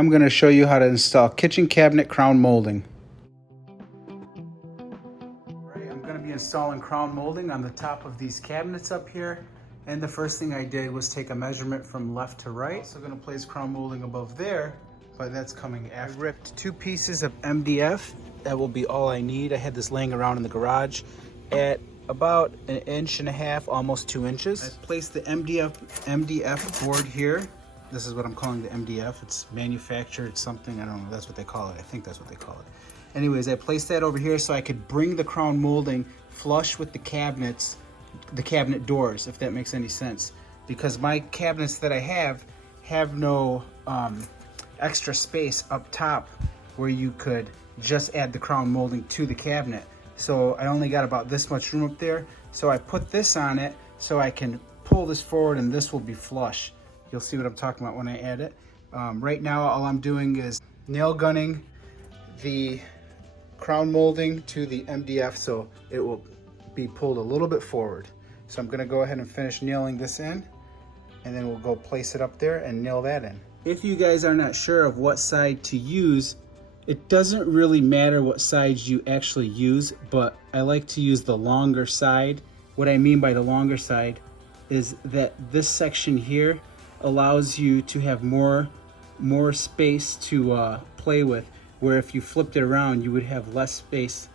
I'm going to show you how to install kitchen cabinet crown molding. I'm going to be installing crown molding on the top of these cabinets up here. And the first thing I did was take a measurement from left to right. Also going to place crown molding above there, but that's coming after. I ripped 2 pieces of MDF. That will be all I need. I had this laying around in the garage at about 1.5 inches, almost 2 inches. I placed the MDF board here. This is what I'm calling the MDF. It's manufactured something, I don't know, that's what they call it. I think that's what they call it. Anyways, I placed that over here so I could bring the crown molding flush with the cabinets, the cabinet doors, if that makes any sense. Because my cabinets that I have no extra space up top where you could just add the crown molding to the cabinet. So I only got about this much room up there. So I put this on it so I can pull this forward and this will be flush. You'll see what I'm talking about when I add it. Right now, all I'm doing is nail gunning the crown molding to the MDF so it will be pulled a little bit forward. So I'm gonna go ahead and finish nailing this in, and then we'll go place it up there and nail that in. If you guys are not sure of what side to use, it doesn't really matter what side you actually use, but I like to use the longer side. What I mean by the longer side is that this section here allows you to have more space to play with, where if you flipped it around you would have less space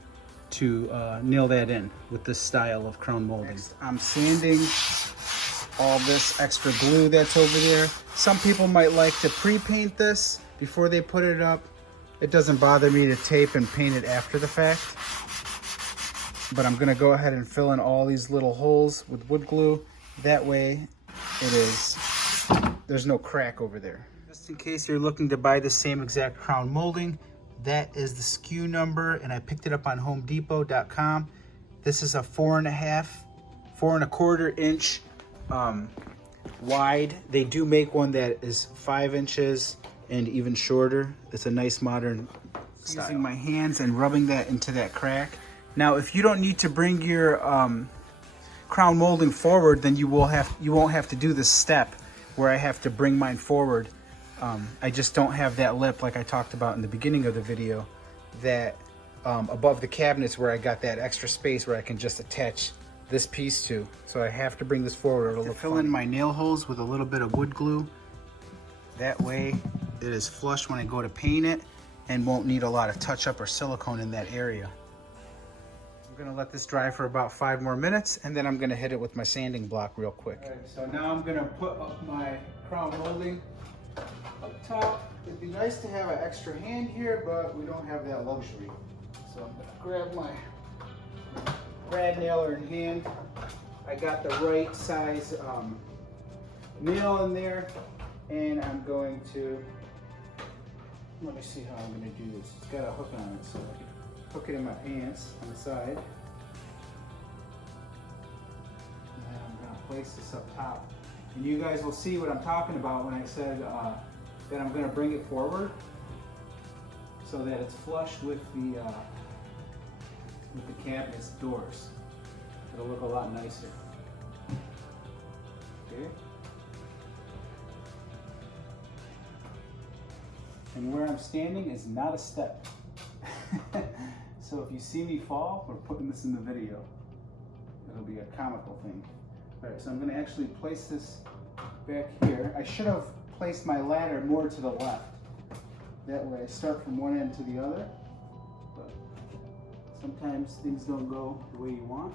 to nail that in with this style of crown molding. Next, I'm sanding all this extra glue that's over there. Some people might like to pre-paint this before they put it up. It doesn't bother me to tape and paint it after the fact, but I'm gonna go ahead and fill in all these little holes with wood glue. That way there's no crack over there. Just in case you're looking to buy the same exact crown molding, that is the SKU number, and I picked it up on homedepot.com. This is a 4.25 inch wide. They do make one that is 5 inches and even shorter. It's a nice modern style. Using my hands and rubbing that into that crack. Now, if you don't need to bring your crown molding forward, then you won't have to do this step where I have to bring mine forward. I just don't have that lip like I talked about in the beginning of the video, that above the cabinets where I got that extra space where I can just attach this piece to. So I have to bring this forward. It'll fill in my nail holes with a little bit of wood glue. That way it is flush when I go to paint it and won't need a lot of touch up or silicone in that area. I'm gonna let this dry for about 5 more minutes, and then I'm gonna hit it with my sanding block real quick. All right, so now I'm gonna put up my crown molding up top. It'd be nice to have an extra hand here, but we don't have that luxury. So I'm gonna grab my brad nailer in hand. I got the right size nail in there, and I'm going to, let me see how I'm gonna do this. It's got a hook on it, so I can hook it in my pants on the side. And then I'm gonna place this up top. And you guys will see what I'm talking about when I said that I'm gonna bring it forward so that it's flush with the cabinet's doors. It'll look a lot nicer. Okay. And where I'm standing is not a step. So if you see me fall, we're putting this in the video. It'll be a comical thing. All right, so I'm gonna actually place this back here. I should have placed my ladder more to the left. That way I start from one end to the other, but sometimes things don't go the way you want.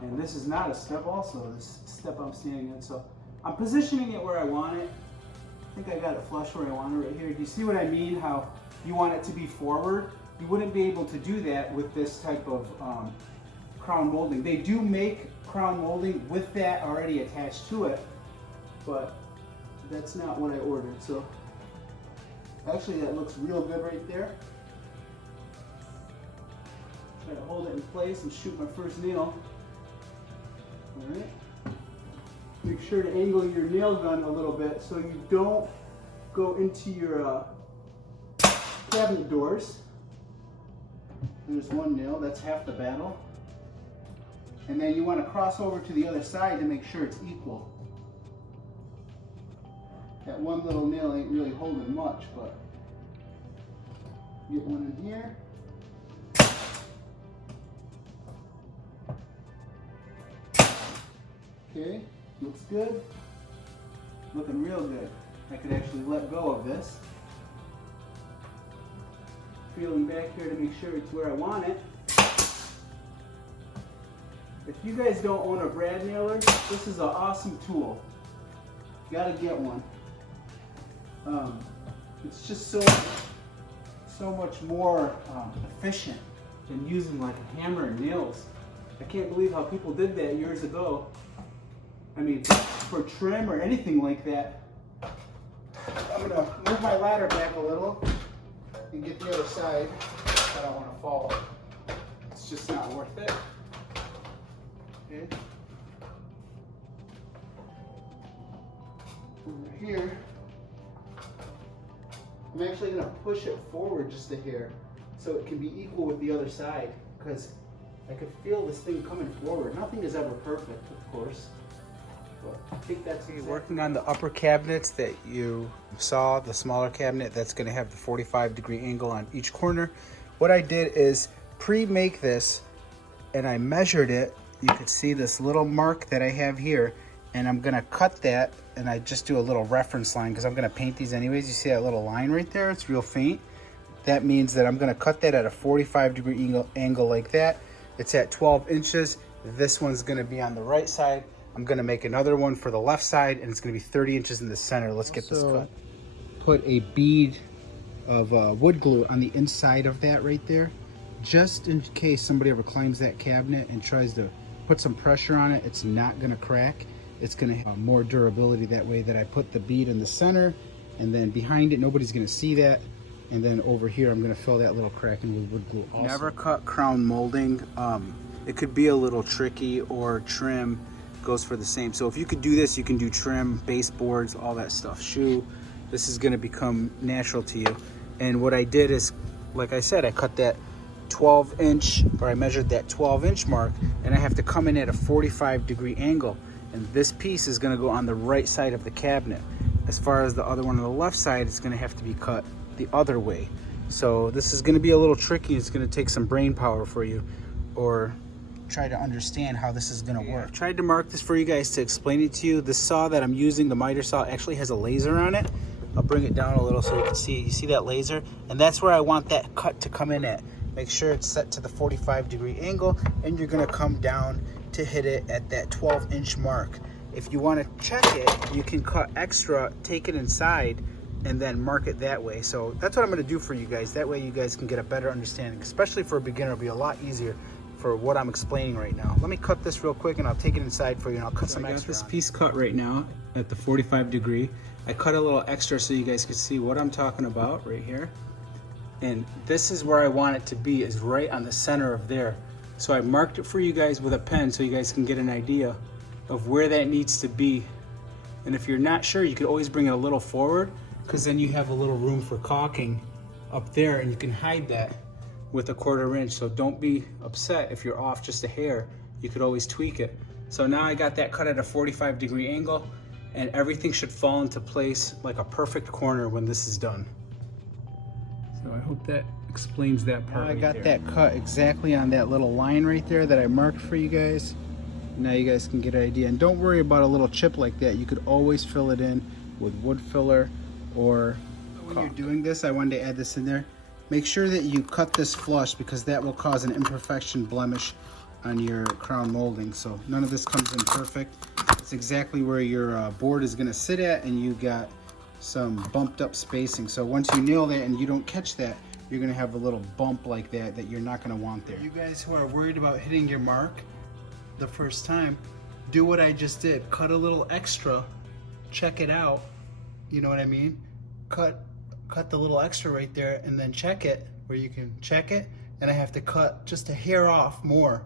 And this is not a step also, this step I'm standing in. So I'm positioning it where I want it. I think I got it flush where I want it right here. Do you see what I mean? How you want it to be forward? You wouldn't be able to do that with this type of crown molding. They do make crown molding with that already attached to it, but that's not what I ordered. So actually that looks real good right there. Try to hold it in place and shoot my first nail. All right. Make sure to angle your nail gun a little bit so you don't go into your cabinet doors. There's one nail, that's half the battle. And then you want to cross over to the other side to make sure it's equal. That one little nail ain't really holding much, but get one in here. Okay, looks good. Looking real good. I could actually let go of this. Feeling back here to make sure it's where I want it. If you guys don't own a brad nailer, this is an awesome tool. You gotta get one. It's just so much more efficient than using like a hammer and nails. I can't believe how people did that years ago. I mean, for trim or anything like that. I'm gonna move my ladder back a little and get the other side. I don't want to fall. It's just not worth it. Okay. Over here, I'm actually gonna push it forward just a hair so it can be equal with the other side, because I could feel this thing coming forward. Nothing is ever perfect, of course. I think that's working on the upper cabinets that you saw, the smaller cabinet that's going to have the 45-degree angle on each corner. What I did is pre-make this, and I measured it. You could see this little mark that I have here, and I'm going to cut that, and I just do a little reference line because I'm going to paint these anyways. You see that little line right there? It's real faint. That means that I'm going to cut that at a 45-degree angle like that. It's at 12 inches. This one's going to be on the right side. I'm gonna make another one for the left side, and it's gonna be 30 inches in the center. Let's get this cut. Put a bead of wood glue on the inside of that right there, just in case somebody ever climbs that cabinet and tries to put some pressure on it. It's not gonna crack. It's gonna have more durability that way. That I put the bead in the center, and then behind it, nobody's gonna see that. And then over here, I'm gonna fill that little crack in with wood glue also. Never cut crown molding. It could be a little tricky, or trim goes for the same. So if you could do this, you can do trim, baseboards, all that stuff, shoe. This is gonna become natural to you. And what I did is, like I said, I cut that 12 inch, or I measured that 12 inch mark, and I have to come in at a 45-degree angle. And this piece is gonna go on the right side of the cabinet. As far as the other one on the left side, it's gonna have to be cut the other way. So this is gonna be a little tricky. It's gonna take some brain power for you, or try to understand how this is gonna work. I've tried to mark this for you guys to explain it to you. The saw that I'm using, the miter saw, actually has a laser on it. I'll bring it down a little so you can see. You see that laser? And that's where I want that cut to come in at. Make sure it's set to the 45-degree angle, and you're gonna come down to hit it at that 12-inch mark. If you wanna check it, you can cut extra, take it inside, and then mark it that way. So that's what I'm gonna do for you guys. That way you guys can get a better understanding, especially for a beginner. It'll be a lot easier for what I'm explaining right now. Let me cut this real quick, and I'll take it inside for you, and I'll cut some extra. I got this piece cut right now at the 45-degree. I cut a little extra so you guys can see what I'm talking about right here. And this is where I want it to be, is right on the center of there. So I marked it for you guys with a pen so you guys can get an idea of where that needs to be. And if you're not sure, you could always bring it a little forward, because then you have a little room for caulking up there, and you can hide that with a 1/4 inch. So don't be upset if you're off just a hair. You could always tweak it. So now I got that cut at a 45-degree angle, and everything should fall into place like a perfect corner when this is done. So I hope that explains that part. I got that cut exactly on that little line right there that I marked for you guys. Now you guys can get an idea. And don't worry about a little chip like that. You could always fill it in with wood filler, or when you're doing this, I wanted to add this in there. Make sure that you cut this flush, because that will cause an imperfection blemish on your crown molding. So none of this comes in perfect. It's exactly where your board is gonna sit at, and you got some bumped up spacing. So once you nail that and you don't catch that, you're gonna have a little bump like that you're not gonna want there. You guys who are worried about hitting your mark the first time, do what I just did. Cut a little extra, check it out, you know what I mean? Cut the little extra right there, and then check it where you can check it, and I have to cut just a hair off more.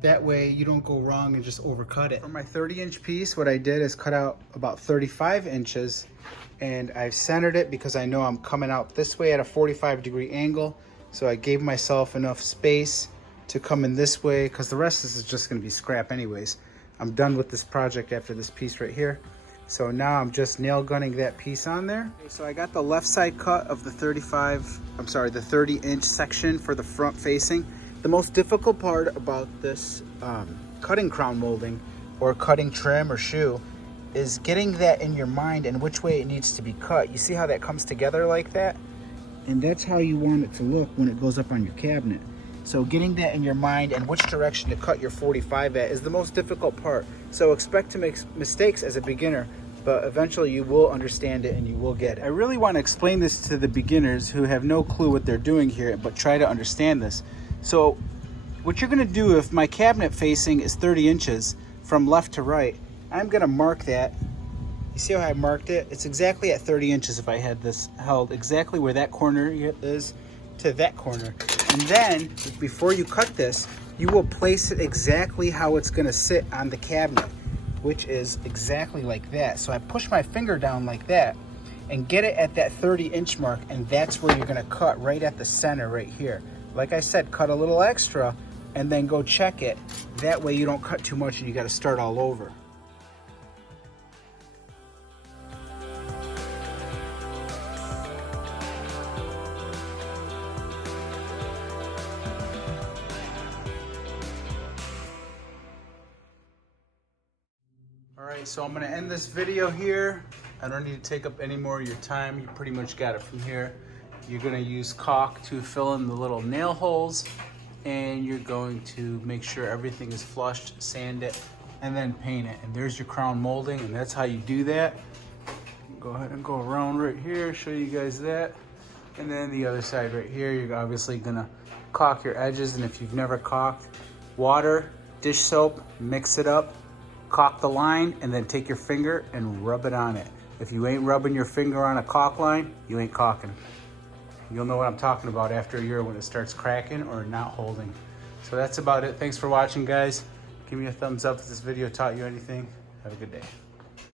That way you don't go wrong and just overcut it. For my 30-inch piece, what I did is cut out about 35 inches, and I've centered it because I know I'm coming out this way at a 45-degree angle. So I gave myself enough space to come in this way, because the rest of this is just gonna be scrap anyways. I'm done with this project after this piece right here. So now I'm just nail gunning that piece on there. Okay, so I got the left side cut of the 30 inch section for the front facing. The most difficult part about this cutting crown molding or cutting trim or shoe is getting that in your mind and which way it needs to be cut. You see how that comes together like that? And that's how you want it to look when it goes up on your cabinet. So getting that in your mind and which direction to cut your 45 at is the most difficult part. So expect to make mistakes as a beginner, but eventually you will understand it and you will get it. I really want to explain this to the beginners who have no clue what they're doing here, but try to understand this. So what you're going to do, if my cabinet facing is 30 inches from left to right, I'm going to mark that. You see how I marked it? It's exactly at 30 inches if I had this held exactly where that corner is to that corner. And then before you cut this, you will place it exactly how it's going to sit on the cabinet, which is exactly like that. So I push my finger down like that and get it at that 30-inch mark, and that's where you're going to cut, right at the center right here. Like I said, cut a little extra and then go check it. That way you don't cut too much and you got to start all over. All right, so I'm gonna end this video here. I don't need to take up any more of your time. You pretty much got it from here. You're gonna use caulk to fill in the little nail holes, and you're going to make sure everything is flushed, sand it, and then paint it. And there's your crown molding, and that's how you do that. Go ahead and go around right here, show you guys that. And then the other side right here, you're obviously gonna caulk your edges, and if you've never caulked, water, dish soap, mix it up, caulk the line, and then take your finger and rub it on it. If you ain't rubbing your finger on a caulk line, you ain't caulking. You'll know what I'm talking about after a year when it starts cracking or not holding. So that's about it. Thanks for watching, guys. Give me a thumbs up if this video taught you anything. Have a good day.